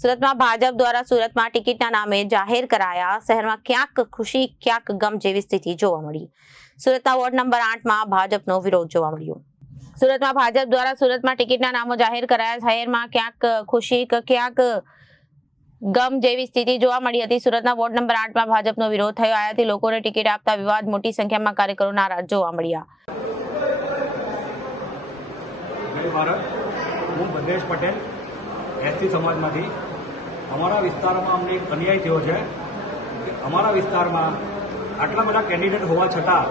સુરતમાં ભાજપ દ્વારા સુરતમાં ટિકિટના નામે જાહેર કરાયા શહેરમાં ક્યાંક ખુશી ક્યાંક ગમ જેવી સ્થિતિ જોવા મળી। સુરતના વોર્ડ નંબર 8માં ભાજપનો વિરોધ જોવા મળ્યો। સુરતમાં ભાજપ દ્વારા સુરતમાં ટિકિટના નામો જાહેર કરાયા શહેરમાં ક્યાંક ખુશી ક્યાંક ગમ જેવી સ્થિતિ જોવા મળી હતી। સુરતના વોર્ડ નંબર 8માં ભાજપનો વિરોધ થયો। આયાથી લોકોને ટિકિટ આપતા વિવાદ મોટી સંખ્યામાં કાર્યકરો નારાજ જોવા મળ્યા। જય ભારત, હું ભદ્રેશ પટેલ એસટી સમાજમાંથી। અમારા વિસ્તારમાં અમને એક અન્યાય થયો છે કે અમારા વિસ્તારમાં આટલા બધા કેન્ડિડેટ હોવા છતાં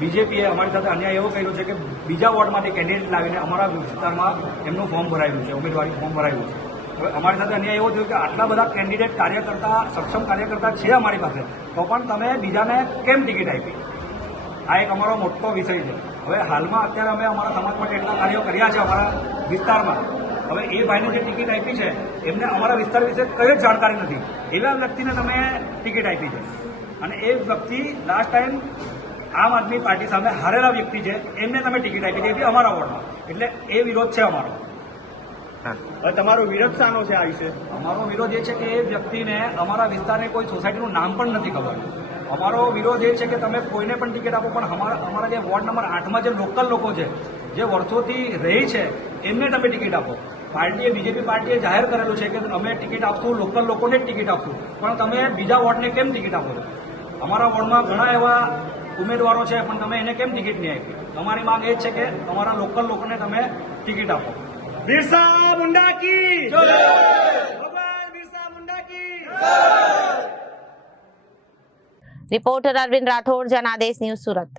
બીજેપીએ અમારી સાથે અન્યાય એવો કર્યો છે કે બીજા વોર્ડમાંથી કેન્ડિડેટ લાવીને અમારા વિસ્તારમાં એમનું ફોર્મ ભરાયું છે, ઉમેદવારી ફોર્મ ભરાયું છે। હવે અમારી સાથે અન્યાય એવો થયો કે આટલા બધા કેન્ડિડેટ કાર્યકર્તા સક્ષમ કાર્યકર્તા છે અમારી પાસે, તો પણ તમે બીજાને કેમ ટિકિટ આપી? આ એક અમારો મોટો વિષય છે। હવે હાલમાં અત્યારે અમે અમારા સમાજ માટે એટલા કાર્યો કર્યા છે અમારા વિસ્તારમાં। હવે એ ભાઈને જે ટિકિટ આપી છે એમને અમારા વિસ્તાર વિશે કઈ જ જાણકારી નથી, એવા વ્યક્તિને તમે ટિકિટ આપી છે અને એ વ્યક્તિ લાસ્ટ ટાઈમ આમ આદમી પાર્ટી સામે હારેલા વ્યક્તિ છે, એમને તમે ટિકિટ આપી છે, એ બી અમારા વોર્ડમાં। એટલે એ વિરોધ છે અમારો। હવે તમારો વિરોધ શાનો છે આ વિશે? અમારો વિરોધ એ છે કે એ વ્યક્તિને અમારા વિસ્તારની કોઈ સોસાયટીનું નામ પણ નથી ખબર। અમારો વિરોધ એ છે કે તમે કોઈને પણ ટિકિટ આપો, પણ અમારા જે વોર્ડ નંબર 8માં જે લોકલ લોકો છે, જે વર્ષોથી રહી છે, એમને તમે ટિકિટ આપો। બીજેપી પાર્ટીએ જાહેર કરેલું છે કે અમે ટિકિટ આપશું, લોકલ લોકોને જ ટિકિટ આપશું, પણ તમે બીજા વોર્ડને કેમ ટિકિટ આપો છો? અમારા વોર્ડમાં ઘણા એવા ઉમેદવારો છે, પણ તમે એને કેમ ટિકિટ નહીં આપી? અમારી માંગ એ જ છે કે અમારા લોકલ લોકોને તમે ટિકિટ આપો। બિરસા મુંડા કી જય! ભગવાન બિરસા મુંડા કી જય! Reporter Arvind Rathod, Janadesh news, Surat.